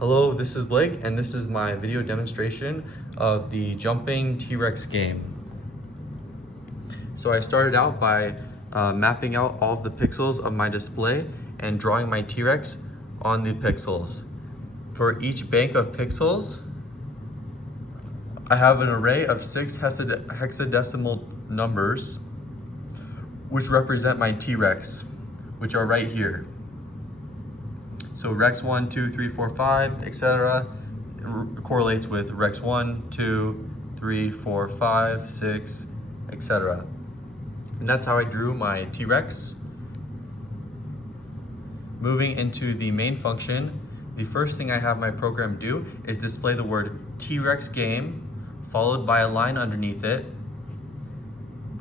Hello, this is Blake, and this is my video demonstration of the jumping T-Rex game. So I started out by mapping out all of the pixels of my display and drawing my T-Rex on the pixels. For each bank of pixels, I have an array of 6 hexadecimal numbers, which represent my T-Rex, which are right here. So Rex 1, 2, 3, 4, 5, etc. correlates with Rex 1, 2, 3, 4, 5, 6, etc. And that's how I drew my T-Rex. Moving into the main function, the first thing I have my program do is display the word T-Rex game, followed by a line underneath it.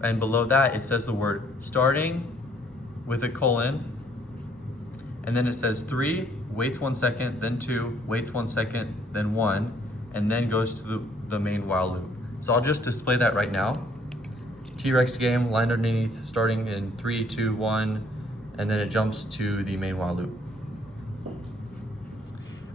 And below that, it says the word starting with a colon. And then it says 3, waits 1 second, then 2, waits 1 second, then 1, and then goes to the main while loop. So I'll just display that right now. T-Rex game, line underneath, starting in 3, 2, 1, and then it jumps to the main while loop.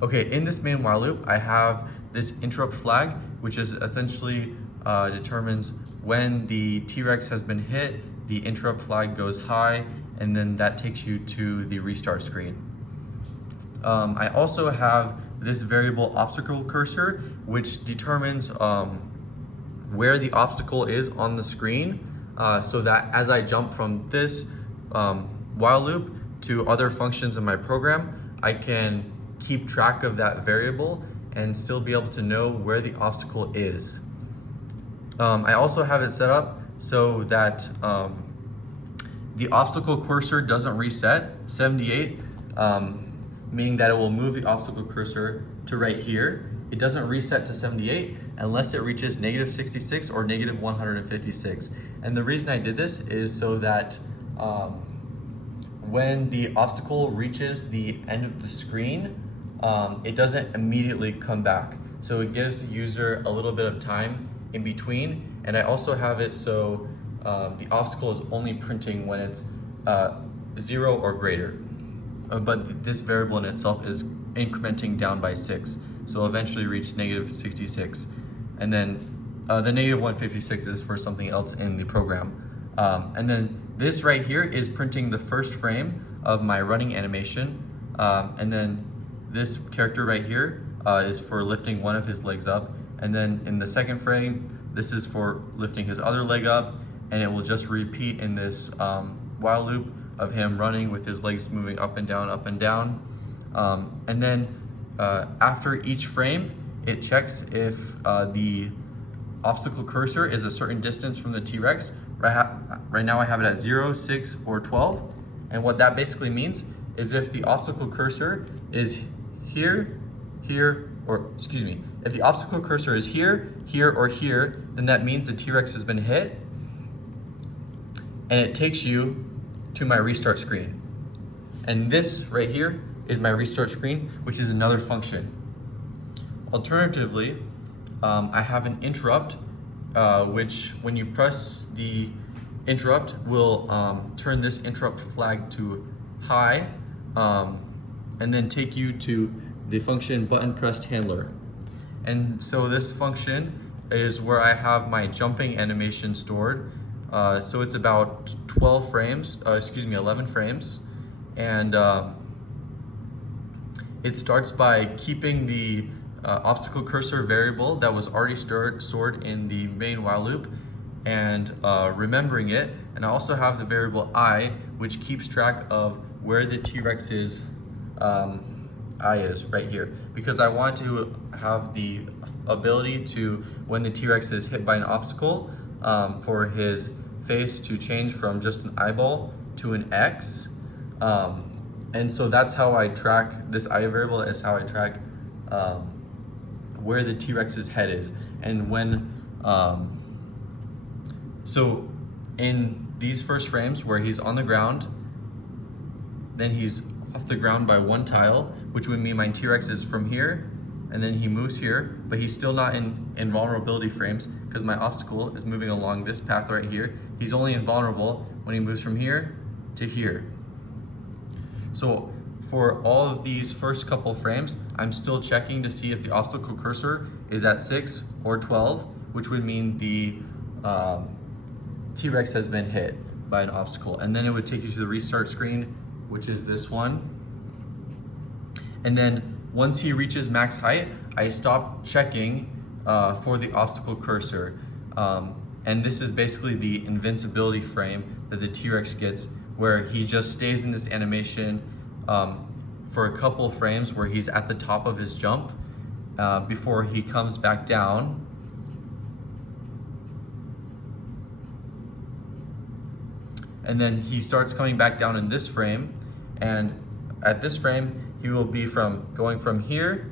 Okay, in this main while loop, I have this interrupt flag, which is essentially determines when the T-Rex has been hit, the interrupt flag goes high, and then that takes you to the restart screen. I also have this variable obstacle cursor, which determines where the obstacle is on the screen, so that as I jump from this while loop to other functions in my program, I can keep track of that variable and still be able to know where the obstacle is. I also have it set up so that the obstacle cursor doesn't reset, 78, meaning that it will move the obstacle cursor to right here. It doesn't reset to 78 unless it reaches -66 or -156. And the reason I did this is so that when the obstacle reaches the end of the screen, it doesn't immediately come back. So it gives the user a little bit of time in between. And I also have it so the obstacle is only printing when it's 0 or greater. But this variable in itself is incrementing down by 6. So eventually reach -66. And then the -156 is for something else in the program. And then this right here is printing the first frame of my running animation. And then this character right here is for lifting one of his legs up. And then in the second frame, this is for lifting his other leg up. And it will just repeat in this while loop of him running with his legs moving up and down, up and down. And then after each frame, it checks if the obstacle cursor is a certain distance from the T-Rex. Right now I have it at 0, 6, or 12. And what that basically means is if the obstacle cursor is here, if the obstacle cursor is here, here, or here, then that means the T-Rex has been hit, and it takes you to my restart screen. And this right here is my restart screen, which is another function. Alternatively, I have an interrupt, which when you press the interrupt will turn this interrupt flag to high, and then take you to the function button pressed handler. And so this function is where I have my jumping animation stored. So it's about 11 frames. And it starts by keeping the obstacle cursor variable that was already stored in the main while loop and remembering it. And I also have the variable I, which keeps track of where the T-Rex's I is right here, because I want to have the ability to, when the T-Rex is hit by an obstacle, for his face to change from just an eyeball to an X. And so that's how I track, this I variable is how I track where the T-Rex's head is. And when, so in these first frames where he's on the ground, then he's off the ground by 1 tile, which would mean my T-Rex is from here, and then he moves here, but he's still not in vulnerability frames because my obstacle is moving along this path right here. He's only invulnerable when he moves from here to here. So for all of these first couple frames, I'm still checking to see if the obstacle cursor is at 6 or 12, which would mean the T-Rex has been hit by an obstacle. And then it would take you to the restart screen, which is this one. And then once he reaches max height, I stop checking for the obstacle cursor. And this is basically the invincibility frame that the T-Rex gets, where he just stays in this animation for a couple frames where he's at the top of his jump before he comes back down. And then he starts coming back down in this frame, and at this frame he will be going from here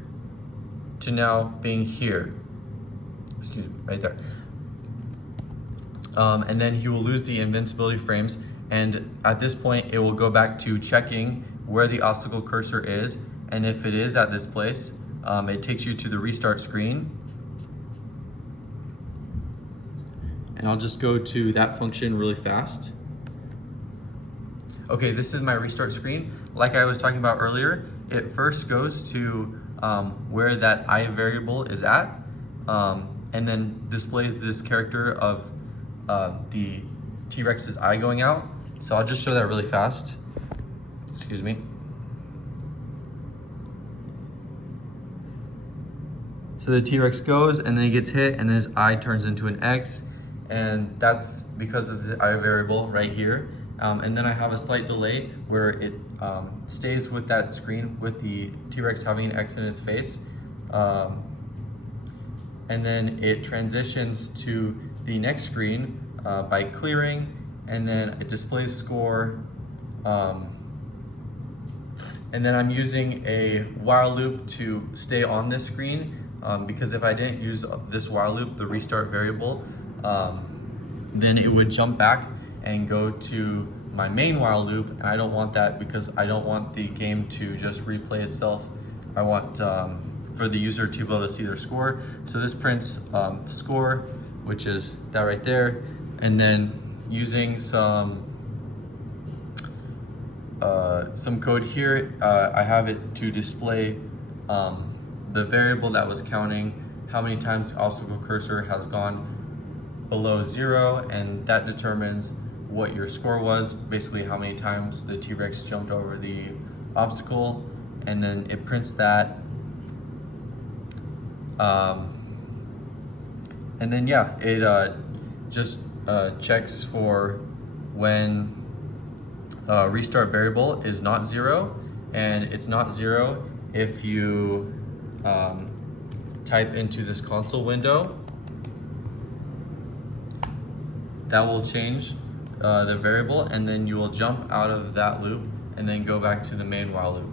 to now being here. Excuse me, right there. And then he will lose the invincibility frames, and at this point it will go back to checking where the obstacle cursor is, and if it is at this place, it takes you to the restart screen. And I'll just go to that function really fast. Okay, this is my restart screen. Like I was talking about earlier, it first goes to where that I variable is at, and then displays this character of the T-Rex's eye going out. So I'll just show that really fast. Excuse me. So the T-Rex goes and then he gets hit and then his eye turns into an X, and that's because of the eye variable right here. And then I have a slight delay where it stays with that screen with the T-Rex having an X in its face. And then it transitions to the next screen by clearing, and then it displays score. And then I'm using a while loop to stay on this screen, because if I didn't use this while loop, the restart variable, then it would jump back and go to my main while loop, and I don't want that because I don't want the game to just replay itself. I want for the user to be able to see their score. So this prints score, which is that right there, and then using some code here, I have it to display the variable that was counting how many times the obstacle cursor has gone below 0, and that determines what your score was, basically how many times the T-Rex jumped over the obstacle, and then it prints that. And then yeah, it just checks for when restart variable is not 0, and it's not 0 if you type into this console window. That will change the variable, and then you will jump out of that loop and then go back to the main while loop.